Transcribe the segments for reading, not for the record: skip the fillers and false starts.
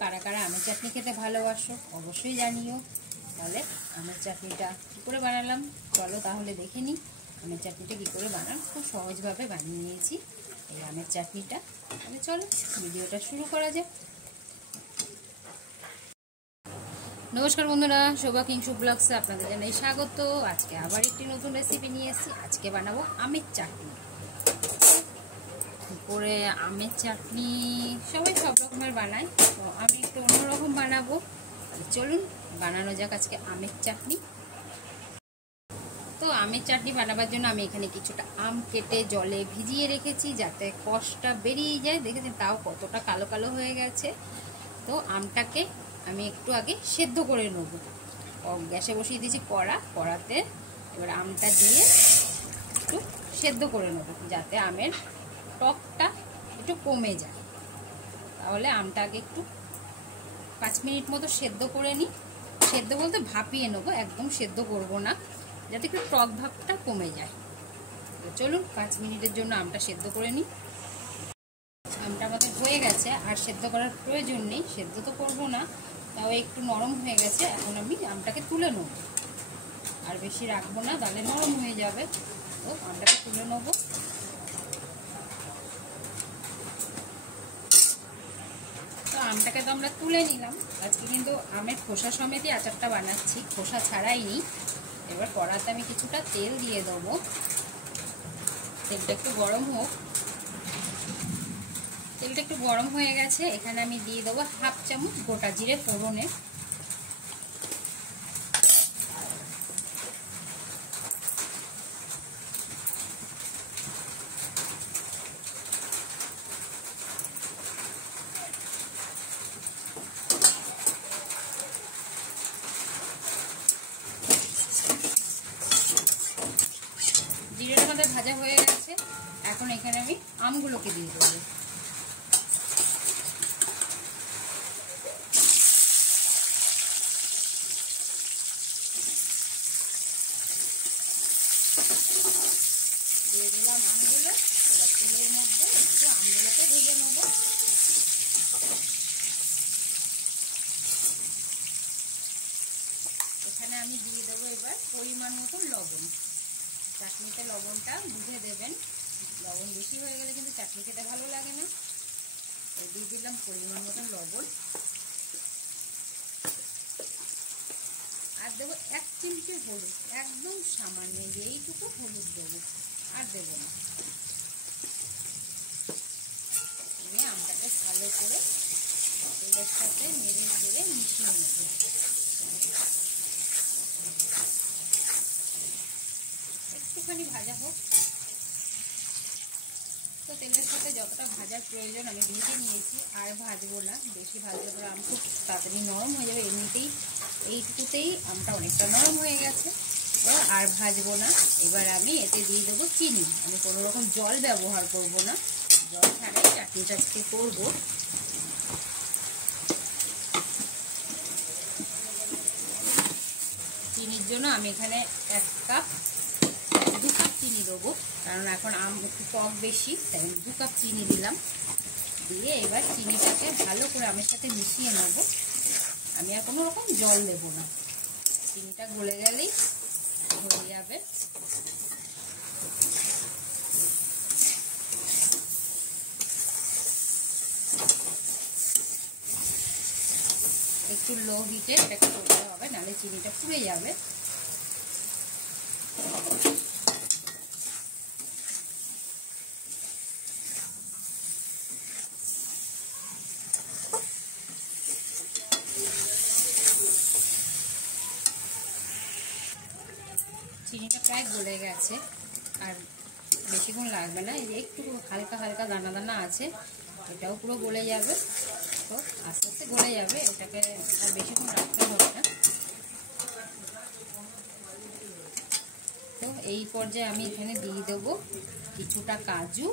কারা কারা আমের চাটনি খেতে ভালোবাসো অবশ্যই জানিও। তাহলে আমের চাটনিটা কী করে বানালাম চলো তাহলে দেখে নিই। আমের চাটনিটা কী করে বানান, খুব সহজভাবে বানিয়ে নিয়েছি এই আমের চাটনিটা। তাহলে চলো ভিডিওটা শুরু করা যাক। নমস্কার বন্ধুরা, শোভা কিংসু ব্লগসে আপনাদের জানাই স্বাগত। আজকে আবার একটি নতুন রেসিপি নিয়ে এসেছি। আজকে বানাবো আমের চাটনি। করে আমের চাটনি সবাই সব রকমের বানায়, তো আমি একটু অন্যরকম বানাবো। চলুন বানানো যাক আজকে আমের চাটনি। তো আমের চাটনি বানাবার জন্য আমি এখানে কিছুটা আম কেটে জলে ভিজিয়ে রেখেছি যাতে কষটা বেরিয়ে যায়। দেখেছেন তাও কতটা কালো কালো হয়ে গেছে। তো আমটাকে আমি একটু আগে সেদ্ধ করে নেব। গ্যাসে বসিয়ে দিয়েছি কড়াতে। এবার আমটা দিয়ে একটু সেদ্ধ করে নেব যাতে আমের টকটা একটু কমে যায়। তাহলে আমটাকে একটু 5 মিনিট মতো সেদ্ধ করে নিই। সেদ্ধ বলতে ভাপিয়ে নেবো, একদম সেদ্ধ করব না, যাতে একটু টক ভাবটা কমে যায়। তো চলুন 5 মিনিটের জন্য আমটা সেদ্ধ করে নিই। আমটা আমাদের হয়ে গেছে, আর সেদ্ধ করার প্রয়োজন নেই, সেদ্ধ তো করবো না, তাও একটু নরম হয়ে গেছে। এখন আমি আমটাকে তুলে নেব, আর বেশি রাখবো না তাহলে নরম হয়ে যাবে। তো আমটাকে তুলে নেব। তো আমটাকে তো আমরা তুলে নিলাম। আজকে কিন্তু আমের খোসা সমেতই আচারটা বানাচ্ছি, খোসা ছাড়াই নি। এবার কড়াতে আমি কিছুটা তেল দিয়ে দেবো। তেলটা একটু গরম হোক। তেলটা একটু গরম হয়ে গেছে, এখানে আমি দিয়ে দেবো 1/2 চামচ গোটা জিরে ফোড়নে। জিরের মধ্যে ভাজা হয়ে গেছে, এখন এখানে আমি আমগুলোকে দিয়ে দেবো। দিয়ে দিলাম আমগুলো। এবার তেলের মধ্যে একটু আমগুলোকে ভেজে নেব। এখানে আমি দিয়ে দেবো এবার পরিমাণ মতো লবণ। চাটনিতে লবণটা বুঝে দেবেন, লবণ বেশি হয়ে গেলে কিন্তু চাটনি খেতে ভালো লাগে না। দিয়ে দিলাম পরিমাণ মতো লবণ, আর দেবো 1 চিমটি হলুদ, একদম সামান্য এইটুকু হলুদ দেবো, আর দেবো না। নিয়ে আমটাকে ভালো করে তেলের সাথে নেড়ে চেড়ে মিশিয়ে নেব। একটুখানি ভাজা হোক। তো তেলের সাথে যতটা ভাজার প্রয়োজন আমি ভেজে নিয়েছি, আর ভাজবো না, বেশি ভাজলে পরে আম খুব তাড়াতাড়ি নরম হয়ে যাবে। এমনিতেই এইটুকুতেই আমটা অনেকটা নরম হয়ে গেছে, তো আর ভাজবো না। এবার আমি এতে দিয়ে দেবো চিনি। আমি কোনো রকম জল ব্যবহার করব না, জল ছাড়াই চাটনিটা আজকে করবো। চিনির জন্য আমি এখানে 2 কাপ চিনি দেবো, কারণ এখন আম একটু টক বেশি, তাই 2 কাপ চিনি দিলাম। দিয়ে এবার চিনিটাকে ভালো করে আমের সাথে মিশিয়ে নেব। আমি আর কোনো রকম জল দেবো না, চিনিটা গলে গেলেই হয়ে যাবে। একটু লো হিটে এটাকে করতে হবে, নাহলে চিনিটা পুড়ে যাবে। চিনিটা প্রায় গলে গেছে, আর বেশিক্ষণ লাগবে না। এই যে একটু হালকা হালকা দানা দানা আছে, এটাও পুরো গলে যাবে। তো আস্তে আস্তে গলে যাবে, এটাকে আর বেশিক্ষণ রাখতে হবে না। তো এই পর্যায়ে আমি এখানে দিয়ে দেবো কিছুটা কাজু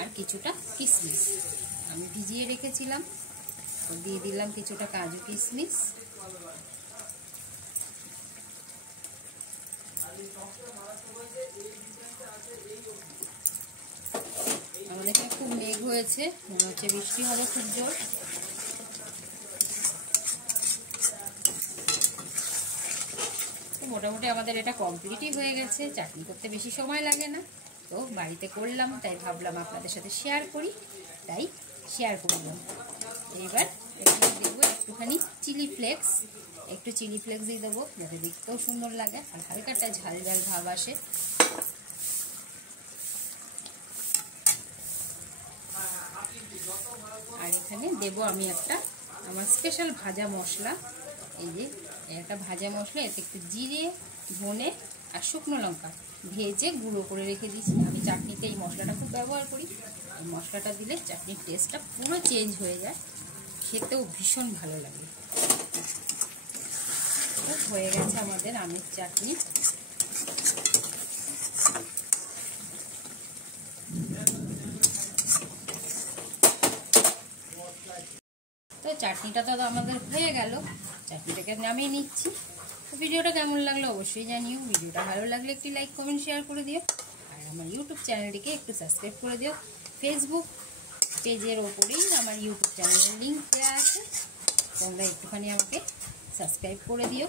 আর কিছুটা কিশমিশ। আমি ভিজিয়ে রেখেছিলাম, তো দিয়ে দিলাম কিছুটা কাজু কিশমিশ। আমাদের এখানে খুব মেঘ হয়েছে, মনে হচ্ছে বৃষ্টি হবে খুব জোর। মোটামুটি আমাদের এটা কমপ্লিটই হয়ে গেছে। চাটনি করতে বেশি সময় লাগে না, তো বাড়িতে করলাম তাই ভাবলাম আপনাদের সাথে শেয়ার করি, তাই শেয়ার করলাম। এবার এখানে দেবো একটুখানি চিলি ফ্লেক্স, একটু চিলি ফ্লেক্স দিয়ে দেবো যাতে দেখতেও সুন্দর লাগে আর হালকাটা ঝাল ঝাল ভাব আসে। আর এখানে দেবো আমি একটা আমার স্পেশাল ভাজা মশলা, এই যে একটা ভাজা মশলা, এতে একটু জিরে, ধনে আর শুকনো লঙ্কা ভেজে গুঁড়ো করে রেখে দিয়েছি। আমি চাটনিতে এই মশলাটা খুব ব্যবহার করি। এই মশলাটা দিলে চাটনির টেস্টটা পুরো চেঞ্জ হয়ে যায়, খেতেও ভীষণ ভালো লাগে। তো হয়ে গেছে আমাদের আমের চাটনি। তো চাটনিটা তো আমাদের হয়ে গেল, চাটনিটাকে নামিয়ে নিচ্ছি। তো ভিডিওটা কেমন লাগলো অবশ্যই জানিও। ভিডিওটা ভালো লাগলে একটি লাইক কমেন্ট শেয়ার করে দিও, আর আমার ইউটিউব চ্যানেলটিকে একটু সাবস্ক্রাইব করে দিও। ফেসবুক পেজের ওপরেই আমার ইউটিউব চ্যানেলের লিঙ্ক দেওয়া আছে, তোমরা একটুখানি আমাকে সাবস্ক্রাইব করে দিও।